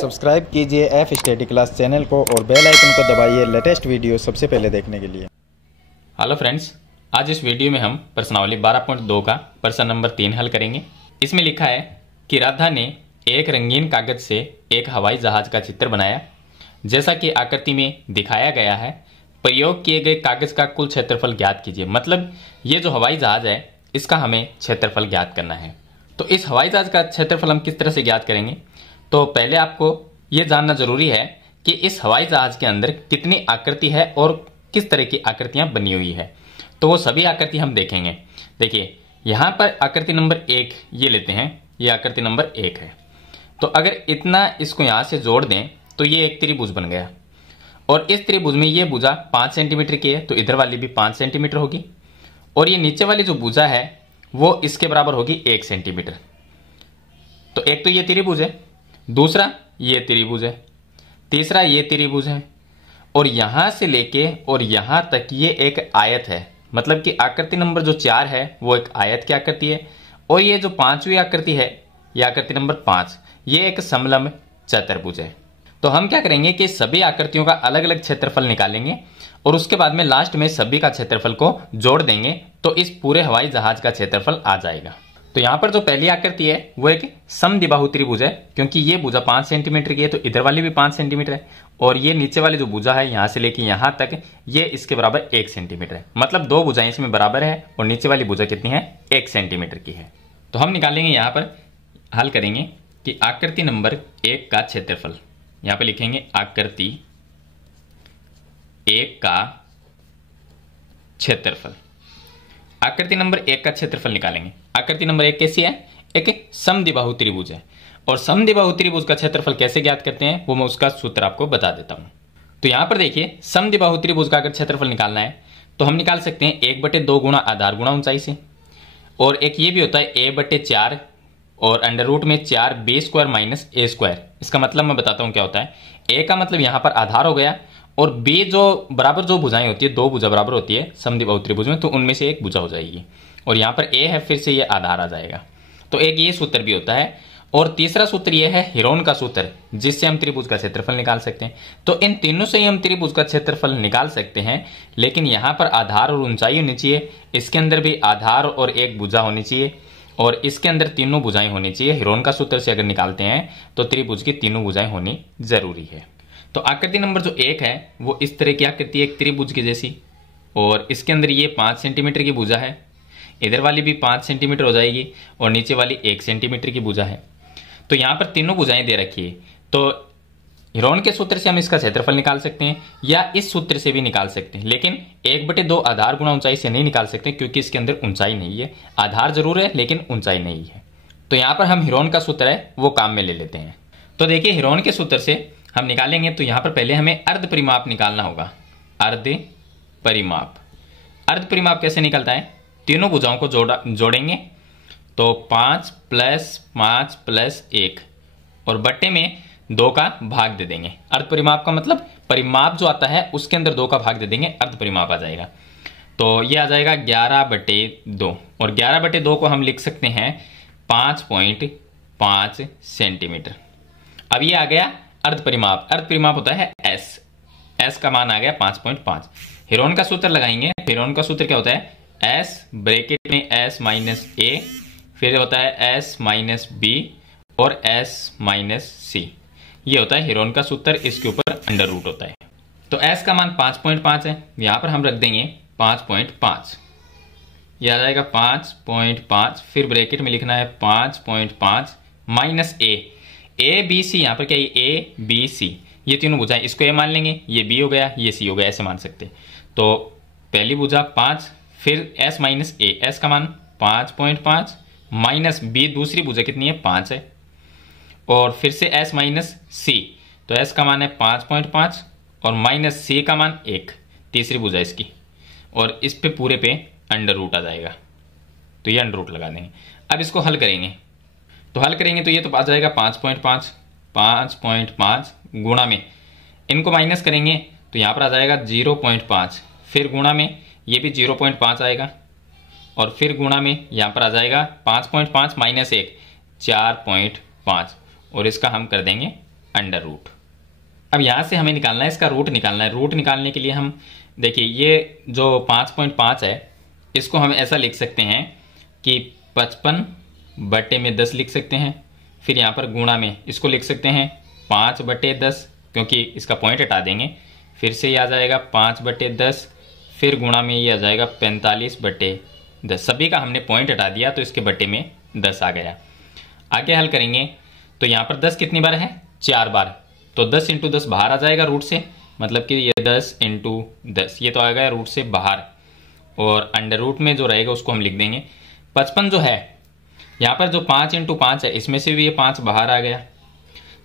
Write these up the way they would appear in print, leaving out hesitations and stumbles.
Subscribe कीजिए F study class channel को और बेल आइकन को दबाइए लेटेस्ट वीडियो सबसे पहले देखने के लिए। हेलो फ्रेंड्स, आज इस वीडियो में हम प्रश्नावली 12.2 का प्रश्न नंबर 3 हल करेंगे। इसमें लिखा है कि राधा ने एक रंगीन कागज से एक हवाई जहाज का चित्र बनाया जैसा कि आकृति में दिखाया गया है। प्रयोग किए गए कागज का कुल क्षेत्रफल ज्ञात कीजिए। मतलब ये जो हवाई जहाज है इसका हमें क्षेत्रफल ज्ञात करना है। तो इस हवाई जहाज का क्षेत्रफल हम किस तरह से ज्ञात करेंगे? तो पहले आपको यह जानना जरूरी है कि इस हवाई जहाज के अंदर कितनी आकृति है और किस तरह की आकृतियां बनी हुई है। तो वो सभी आकृति हम देखेंगे। देखिए यहां पर आकृति नंबर 1 ये लेते हैं, ये आकृति नंबर 1 है। तो अगर इतना इसको यहां से जोड़ दें तो ये एक त्रिभुज बन गया और इस त्रिभुज में ये भुजा 5 सेंटीमीटर की है तो इधर वाली भी 5 सेंटीमीटर होगी और ये नीचे वाली जो भुजा है वो इसके बराबर होगी 1 सेंटीमीटर। तो एक तो ये त्रिभुज है, दूसरा ये त्रिभुज है, तीसरा ये त्रिभुज है और यहां से लेके और यहां तक ये एक आयत है। मतलब कि आकृति नंबर जो 4 है वो एक आयत की आकृति है और ये जो 5वीं आकृति है ये आकृति नंबर 5 ये एक समलंब चतुर्भुज है। तो हम क्या करेंगे कि सभी आकृतियों का अलग अलग क्षेत्रफल निकालेंगे और उसके बाद में लास्ट में सभी का क्षेत्रफल को जोड़ देंगे तो इस पूरे हवाई जहाज का क्षेत्रफल आ जाएगा। तो यहां पर जो पहली आकृति है वो एक समद्विबाहु त्रिभुज है क्योंकि ये भुजा 5 सेंटीमीटर की है तो इधर वाली भी 5 सेंटीमीटर है और ये नीचे वाली जो भुजा है यहां से लेके यहां तक ये इसके बराबर 1 सेंटीमीटर है। मतलब दो भुजाएं इसमें बराबर है और नीचे वाली भुजा कितनी है? 1 सेंटीमीटर की है। तो हम निकालेंगे यहां पर हल करेंगे कि आकृति नंबर 1 का क्षेत्रफल। यहां पर लिखेंगे आकृति 1 का क्षेत्रफल। आकृति नंबर 1 का क्षेत्रफल निकालेंगे। आकृति नंबर 1 कैसी है? एक समद्विबाहु त्रिभुज है और समद्विबाहु त्रिभुज का क्षेत्रफल कैसे ज्ञात करते हैं वो मैं उसका सूत्र आपको बता देता हूं। तो यहां पर देखिए समद्विबाहु त्रिभुज का अगर क्षेत्रफल निकालना है तो हम निकाल सकते हैं 1/2 गुणा आधार गुणा ऊंचाई से और एक ये भी होता है a/4 और अंडर रूट में 4b² माइनस a²। इसका मतलब मैं बताता हूं क्या होता है। a का मतलब यहां पर आधार हो गया और b जो बराबर जो भुजाएं होती है, दो भुजा बराबर होती है समद्विबाहु त्रिभुज में, तो उनमें से एक भुजा हो जाएगी और यहां पर a है फिर से ये आधार आ जाएगा। तो एक ये सूत्र भी होता है और तीसरा सूत्र ये है हीरोन का सूत्र जिससे हम त्रिभुज का क्षेत्रफल निकाल सकते हैं। तो इन तीनों से ही हम त्रिभुज का क्षेत्रफल निकाल सकते हैं लेकिन यहां पर आधार और ऊंचाई होनी चाहिए, इसके अंदर भी आधार और एक भुजा होनी चाहिए और इसके अंदर तीनों भुजाएं होनी चाहिए। हीरोन का सूत्र से अगर निकालते हैं तो त्रिभुज की तीनों भुजाएं होनी जरूरी है। तो आकृति नंबर जो 1 है वो इस तरह की आकृति है, एक त्रिभुज की जैसी, और इसके अंदर ये 5 सेंटीमीटर की भुजा है, इधर वाली भी 5 सेंटीमीटर हो जाएगी और नीचे वाली 1 सेंटीमीटर की भुजा है। तो यहां पर तीनों भुजाएं दे रखी है। तो हीरोन के सूत्र से हम इसका क्षेत्रफल निकाल सकते हैं या इस सूत्र से भी निकाल सकते हैं, लेकिन 1/2 आधार गुणा ऊंचाई से नहीं निकाल सकते क्योंकि इसके अंदर ऊंचाई नहीं है। आधार जरूर है लेकिन ऊंचाई नहीं है। तो यहां पर हम हीरोन का सूत्र है वो काम में ले लेते हैं। तो देखिए हीरोन के सूत्र से हम निकालेंगे तो यहां पर पहले हमें अर्ध परिमाप निकालना होगा। अर्ध परिमाप, अर्ध परिमाप कैसे निकलता है? तीनों भुजाओं को जोड़ेंगे तो 5 + 5 + 1 और बट्टे में 2 का भाग दे देंगे। अर्ध परिमाप का मतलब परिमाप जो आता है उसके अंदर 2 का भाग दे देंगे, अर्ध परिमाप आ जाएगा। तो ये आ जाएगा 11/2 और 11/2 को हम लिख सकते हैं 5.5 सेंटीमीटर। अब ये आ गया अर्ध परिमाप। अर्ध परिमाप होता है s का मान आ गया 5.5। हीरोन का सूत्र लगाएंगे। हीरोन का सूत्र क्या होता है? s ब्रैकेट में s माइनस a, फिर होता है s माइनस b और s माइनस c। ये होता है हीरोन का सूत्र, इसके ऊपर अंडर रूट होता है। तो s का मान 5.5 है, यहां पर हम रख देंगे 5.5। यह आ जाएगा 5.5, फिर ब्रैकेट में लिखना है 5.5 माइनस a b c। यहां पर क्या है? a b c, ये तीनों भुजाएं, इसको a मान लेंगे, ये b हो गया, ये c हो गया, ऐसे मान सकते हैं। तो पहली भुजा 5, फिर s माइनस a, s का मान 5.5 माइनस b, दूसरी भुजा कितनी है? 5 है, और फिर से s माइनस c, तो s का मान है 5.5 और माइनस c का मान 1, तीसरी भुजा इसकी, और इस पे पूरे पे अंडर रूट आ जाएगा। तो ये अंडर रूट लगा देंगे। अब इसको हल करेंगे तो ये तो आ जाएगा 5.5 गुणा में इनको माइनस करेंगे तो यहां पर आ जाएगा 0.5, फिर गुणा में ये भी 0.5 आएगा और फिर गुणा में यहां पर आ जाएगा 5.5 माइनस 1 4.5 और इसका हम कर देंगे अंडर रूट। अब यहां से हमें निकालना है इसका रूट निकालना है। रूट निकालने के लिए हम देखिए ये जो 5.5 है इसको हम ऐसा लिख सकते हैं कि 55/10 लिख सकते हैं। फिर यहाँ पर गुणा में इसको लिख सकते हैं 5/10, क्योंकि इसका पॉइंट हटा देंगे फिर से ये आ जाएगा 5/10। फिर गुणा में ये आ जाएगा 45/10। सभी का हमने पॉइंट हटा दिया तो इसके बटे में 10 आ गया। आगे हल करेंगे तो यहाँ पर 10 कितनी बार है? 4 बार। तो 10 × 10 बाहर आ जाएगा रूट से, मतलब कि ये 10 × 10 ये तो आ गया रूट से बाहर। और अंडर रूट में जो रहेगा उसको हम लिख देंगे 55 जो है यहाँ पर जो 5 × 5 है इसमें से भी ये 5 बाहर आ गया,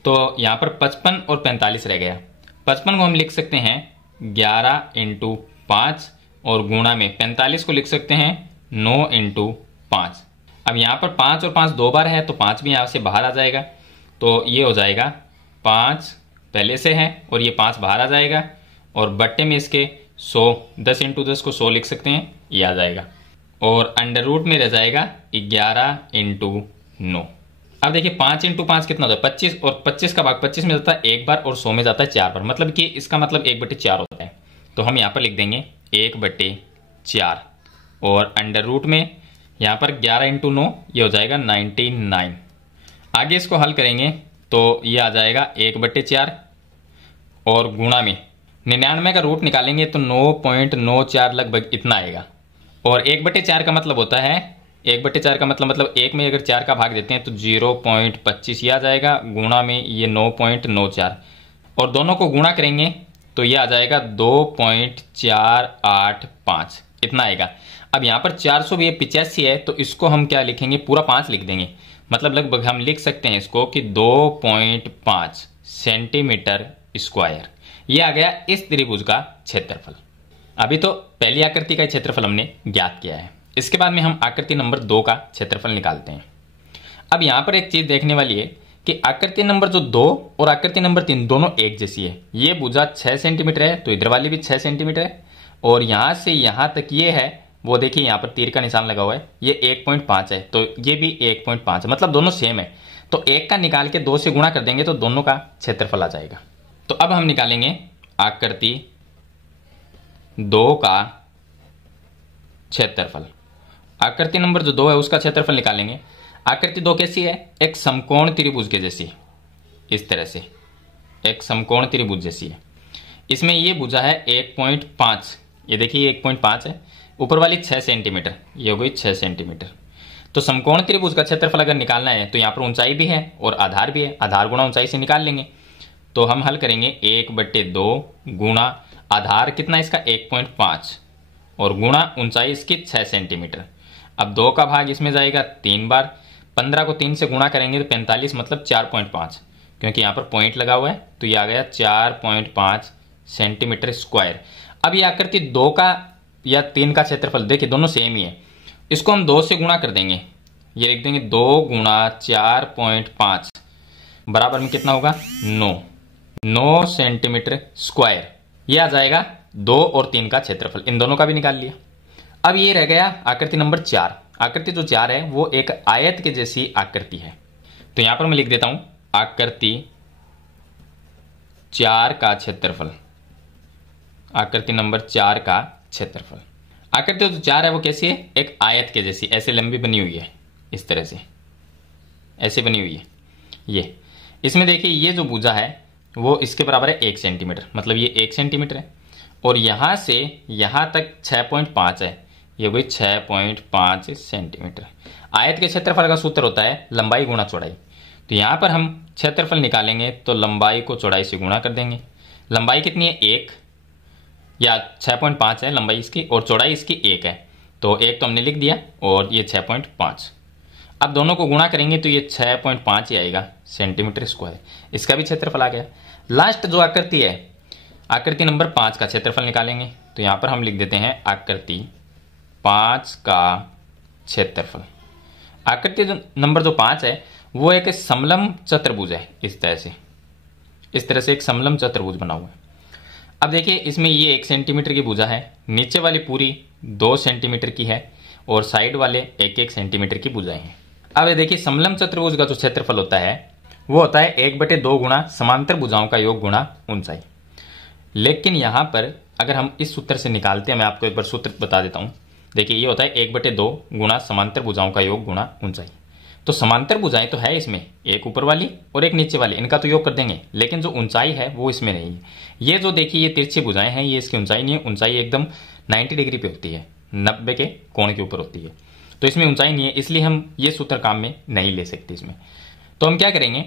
तो यहाँ पर 55 और 45 रह गया। 55 को हम लिख सकते हैं 11 × 5 और गुणा में 45 को लिख सकते हैं 9 × 5। अब यहाँ पर 5 और 5 दो बार है तो 5 भी यहाँ से बाहर आ जाएगा, तो ये हो जाएगा 5 पहले से है और ये 5 बाहर आ जाएगा और बट्टे में इसके 100, 10 × 10 को 100 लिख सकते हैं, ये आ जाएगा। और अंडर रूट में रह जाएगा 11 × 9। अब देखिए 5 × 5 कितना होता है? 25, और 25 का भाग 25 में जाता है 1 बार और 100 में जाता है 4 बार, मतलब कि इसका मतलब 1/4 होता है। तो हम यहाँ पर लिख देंगे 1/4 और अंडर रूट में यहाँ पर 11 × 9 ये हो जाएगा 99। आगे इसको हल करेंगे तो ये आ जाएगा 1/4 और गुणा में 99 का रूट निकालेंगे तो 9.94 लगभग इतना आएगा। और 1/4 का मतलब होता है 1/4 का मतलब 1 में अगर 4 का भाग देते हैं तो 0.25 ये आ जाएगा, गुणा में ये 9.94 और दोनों को गुणा करेंगे तो ये आ जाएगा 2.485 इतना आएगा। अब यहाँ पर 400 भी 85 है तो इसको हम क्या लिखेंगे? पूरा 5 लिख देंगे, मतलब लगभग हम लिख सकते हैं इसको कि 2.5 सेंटीमीटर स्क्वायर। ये आ गया इस त्रिभुज का क्षेत्रफल। अभी तो पहली आकृति का क्षेत्रफल हमने ज्ञात किया है, इसके बाद में हम आकृति नंबर 2 का क्षेत्रफल निकालते हैं। अब यहाँ पर एक चीज देखने वाली है कि आकृति नंबर जो 2 और आकृति नंबर 3 दोनों एक जैसी है। ये भुजा 6 सेंटीमीटर है तो इधर वाली भी 6 सेंटीमीटर है और यहां से यहां तक ये है, वो देखिए यहाँ पर तीर का निशान लगा हुआ है, ये 1.5 है तो ये भी 1.5 है, मतलब दोनों सेम है। तो एक का निकाल के 2 से गुणा कर देंगे तो दोनों का क्षेत्रफल आ जाएगा। तो अब हम निकालेंगे आकृति 2 का क्षेत्रफल। आकृति नंबर जो 2 है उसका क्षेत्रफल निकालेंगे। आकृति 2 कैसी है? एक समकोण त्रिभुज के जैसी, इस तरह से एक समकोण त्रिभुज जैसी है। इसमें ये भुजा है 1.5, ये देखिए 1.5 है, ऊपर वाली 6 सेंटीमीटर, ये हो गई 6 सेंटीमीटर। तो समकोण त्रिभुज का क्षेत्रफल अगर निकालना है तो यहाँ पर ऊंचाई भी है और आधार भी है, आधार गुणा ऊंचाई से निकाल लेंगे। तो हम हल करेंगे 1/2 गुणा आधार कितना इसका 1.5 और गुणा ऊंचाई इसकी 6 सेंटीमीटर। अब 2 का भाग इसमें जाएगा 3 बार, 15 को 3 से गुणा करेंगे तो 45 मतलब 4.5, क्योंकि यहाँ पर पॉइंट लगा हुआ है तो ये आ गया 4.5 सेंटीमीटर स्क्वायर। अब ये आकृति 2 का या 3 का क्षेत्रफल देखिए दोनों सेम ही है, इसको हम 2 से गुणा कर देंगे, ये लिख देंगे 2 × 4.5 बराबर में कितना होगा 9 सेंटीमीटर स्क्वायर। ये आ जाएगा 2 और 3 का क्षेत्रफल, इन दोनों का भी निकाल लिया। अब ये रह गया आकृति नंबर 4। आकृति जो 4 है वो एक आयत के जैसी आकृति है, तो यहां पर मैं लिख देता हूं आकृति 4 का क्षेत्रफल। आकृति नंबर 4 का क्षेत्रफल। आकृति जो 4 है वो कैसी है? एक आयत के जैसी, ऐसे लंबी बनी हुई है, इस तरह से ऐसे बनी हुई है। ये इसमें देखिए ये जो भुजा है वो इसके बराबर है 1 सेंटीमीटर, मतलब ये 1 सेंटीमीटर है और यहां से यहां तक 6.5 है, ये हुई 6.5 सेंटीमीटर। आयत के क्षेत्रफल का सूत्र होता है लंबाई गुणा चौड़ाई। तो यहां पर हम क्षेत्रफल निकालेंगे तो लंबाई को चौड़ाई से गुणा कर देंगे। लंबाई कितनी है? 1 या 6.5 है लंबाई इसकी और चौड़ाई इसकी 1 है, तो 1 तो हमने लिख दिया और ये 6.5। अब दोनों को गुणा करेंगे तो ये 6.5 ही आएगा सेंटीमीटर स्क्वायर, इसका भी क्षेत्रफल आ गया। लास्ट जो आकृति है आकृति नंबर 5 का क्षेत्रफल निकालेंगे, तो यहां पर हम लिख देते हैं आकृति 5 का क्षेत्रफल। आकृति नंबर जो 5 है वो एक समलंब चतुर्भुज है, इस तरह से एक समलंब चतुर्भुज बना हुआ है। अब देखिए इसमें ये 1 सेंटीमीटर की भुजा है, नीचे वाली पूरी 2 सेंटीमीटर की है और साइड वाले 1-1 सेंटीमीटर की भुजाएं हैं। अब देखिए समलंब चतुर्भुज का जो क्षेत्रफल होता है वो होता है 1/2 गुणा समांतर भुजाओं का योग गुणा ऊंचाई। लेकिन यहां पर अगर हम इस सूत्र से निकालते हैं, मैं आपको एक बार सूत्र बता देता हूं। देखिए ये होता है 1/2 गुणा समांतर भुजाओं का योग गुणा ऊंचाई। तो समांतर भुजाएं तो है इसमें, एक ऊपर वाली और एक नीचे वाली, इनका तो योग कर देंगे, लेकिन जो ऊंचाई है वो इसमें नहीं है। ये जो देखिए ये तिरछी भुजाएं हैं, ये इसकी ऊंचाई नहीं है, ऊंचाई एकदम 90 डिग्री पे होती है, 90 के कोण के ऊपर होती है, तो इसमें ऊंचाई नहीं है, इसलिए हम ये सूत्र काम में नहीं ले सकते इसमें। तो हम क्या करेंगे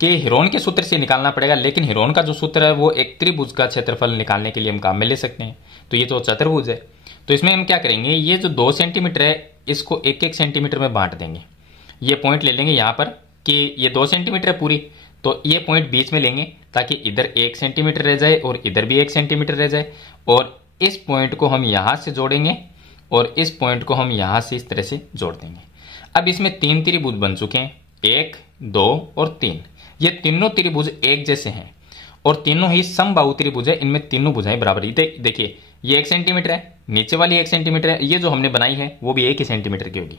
कि हेरोन के सूत्र से निकालना पड़ेगा, लेकिन हेरोन का जो सूत्र है वो एक त्रिभुज का क्षेत्रफल निकालने के लिए हम काम में ले सकते हैं। तो ये तो चतुर्भुज है, तो इसमें हम क्या करेंगे, ये जो 2 सेंटीमीटर है इसको 1-1 सेंटीमीटर में बांट देंगे। ये पॉइंट ले लेंगे यहाँ पर कि ये 2 सेंटीमीटर है पूरी, तो ये पॉइंट बीच में लेंगे ताकि इधर 1 सेंटीमीटर रह जाए और इधर भी 1 सेंटीमीटर रह जाए, और इस पॉइंट को हम यहां से जोड़ेंगे और इस पॉइंट को हम यहां से इस तरह से जोड़ देंगे। अब इसमें 3 त्रिभुज बन चुके हैं, 1, 2 और 3। ये तीनों त्रिभुज एक जैसे हैं और तीनों ही समबाहु त्रिभुज है, इनमें तीनों भुजाएं बराबर है। देखिए ये 1 सेंटीमीटर है, नीचे वाली 1 सेंटीमीटर है, ये जो हमने बनाई है वो भी 1 ही सेंटीमीटर की होगी,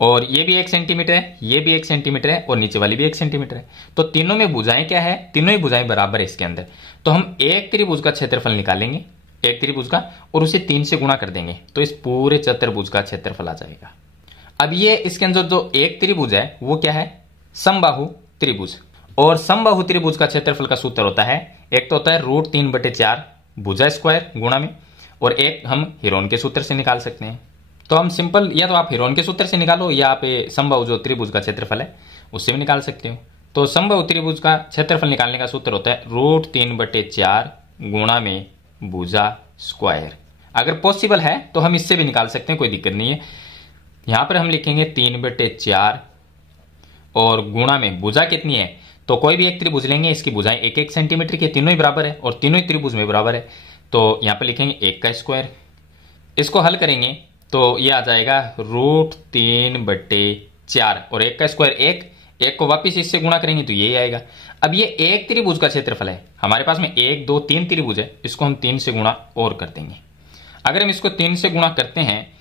और ये भी 1 सेंटीमीटर है, ये भी 1 सेंटीमीटर है और नीचे वाली भी 1 सेंटीमीटर है। तो तीनों में भुजाएं क्या है, तीनों ही भुजाएं बराबर है इसके अंदर। तो हम एक त्रिभुज का क्षेत्रफल निकालेंगे, एक त्रिभुज का, और उसे 3 से गुणा कर देंगे, तो इस पूरे चतुर्भुज का क्षेत्रफल आ जाएगा। अब ये इसके अंदर जो एक त्रिभुज है वो क्या है, समबाहु त्रिभुज, और समबाहु त्रिभुज का क्षेत्रफल का सूत्र होता है, एक तो होता है √3/4 भुजा स्क्वायर गुणा में, और एक हम हेरोन के सूत्र से निकाल सकते हैं। तो हम सिंपल, या तो आप हेरोन के सूत्र से निकालो या आप समबाहु जो त्रिभुज का क्षेत्रफल है उससे भी निकाल सकते हो। तो समबाहु त्रिभुज का क्षेत्रफल निकालने का सूत्र होता है √3/4 गुणा में भुजा स्क्वायर। अगर पॉसिबल है तो हम इससे भी निकाल सकते हैं, कोई दिक्कत नहीं है। यहां पर हम लिखेंगे 3/4 और गुणा में भुजा कितनी है, तो कोई भी एक त्रिभुज लेंगे, इसकी भुजाएं 1-1 सेंटीमीटर की, तीनों ही बराबर है और तीनों ही त्रिभुज में बराबर है, तो यहां पर लिखेंगे 1 का स्क्वायर। इसको हल करेंगे तो ये आ जाएगा √3/4 और 1 का स्क्वायर 1 को वापिस इससे गुणा करेंगे तो ये आएगा। अब ये एक त्रिभुज का क्षेत्रफल है, हमारे पास में 1, 2, 3 त्रिभुज है, इसको हम 3 से गुणा और कर देंगे। अगर हम इसको 3 से गुणा करते हैं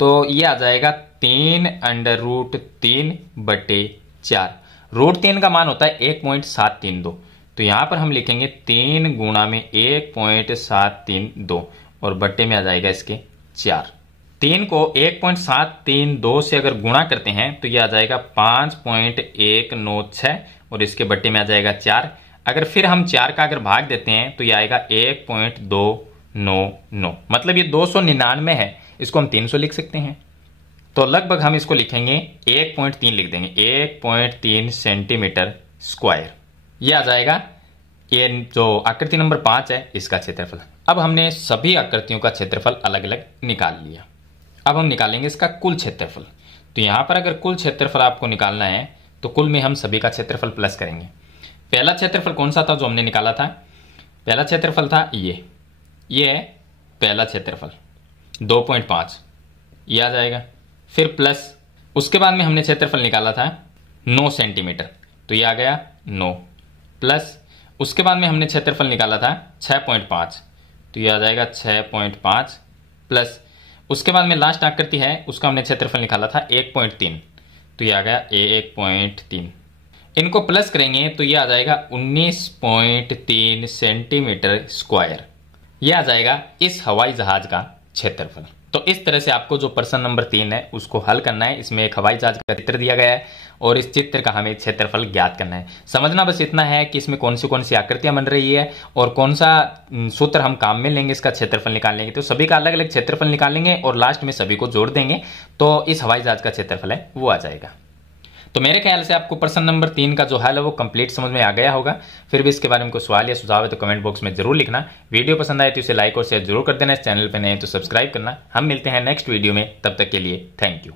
तो ये आ जाएगा 3√3/4। √3 का मान होता है 1.732, तो यहां पर हम लिखेंगे 3 गुणा में 1.732 और बट्टे में आ जाएगा इसके 4। 3 को 1.732 से अगर गुणा करते हैं तो ये आ जाएगा 5.196 और इसके बट्टे में आ जाएगा 4। अगर फिर हम 4 का अगर भाग देते हैं तो ये आएगा 1.299, मतलब ये 299 है, इसको हम 300 लिख सकते हैं। तो लगभग हम इसको लिखेंगे 1.3 लिख देंगे, 1.3 सेंटीमीटर स्क्वायर। ये आ जाएगा ये जो आकृति नंबर 5 है इसका क्षेत्रफल। अब हमने सभी आकृतियों का क्षेत्रफल अलग अलग निकाल लिया, अब हम निकालेंगे इसका कुल क्षेत्रफल। तो यहां पर अगर कुल क्षेत्रफल आपको निकालना है तो कुल में हम सभी का क्षेत्रफल प्लस करेंगे। पहला क्षेत्रफल कौन सा था जो हमने निकाला था, पहला क्षेत्रफल था ये है पहला क्षेत्रफल 2.5, ये आ जाएगा। फिर प्लस उसके बाद में हमने क्षेत्रफल निकाला था 9 सेंटीमीटर, तो ये आ गया 9, प्लस उसके बाद में हमने क्षेत्रफल निकाला था 6.5, तो ये आ जाएगा 6.5, प्लस उसके बाद में लास्ट आकृति है उसका हमने क्षेत्रफल निकाला था 1.3, तो ये आ गया 1.3। इनको प्लस करेंगे तो ये आ जाएगा 19.3 सेंटीमीटर स्क्वायर। ये आ जाएगा इस हवाई जहाज का क्षेत्रफल। तो इस तरह से आपको जो प्रश्न नंबर 3 है उसको हल करना है। इसमें एक हवाई जहाज का चित्र दिया गया है और इस चित्र का हमें क्षेत्रफल ज्ञात करना है। समझना बस इतना है कि इसमें कौन सी आकृतियां बन रही है और कौन सा सूत्र हम काम में लेंगे इसका क्षेत्रफल निकालने के। तो सभी का अलग अलग क्षेत्रफल निकालेंगे और लास्ट में सभी को जोड़ देंगे तो इस हवाई जहाज का क्षेत्रफल है वो आ जाएगा। तो मेरे ख्याल से आपको प्रश्न नंबर 3 का जो हल है वो कंप्लीट समझ में आ गया होगा। फिर भी इसके बारे में कोई सवाल या सुझाव है तो कमेंट बॉक्स में जरूर लिखना। वीडियो पसंद आए तो इसे लाइक और शेयर जरूर कर देना। इस चैनल पर नए तो सब्सक्राइब करना। हम मिलते हैं नेक्स्ट वीडियो में, तब तक के लिए थैंक यू।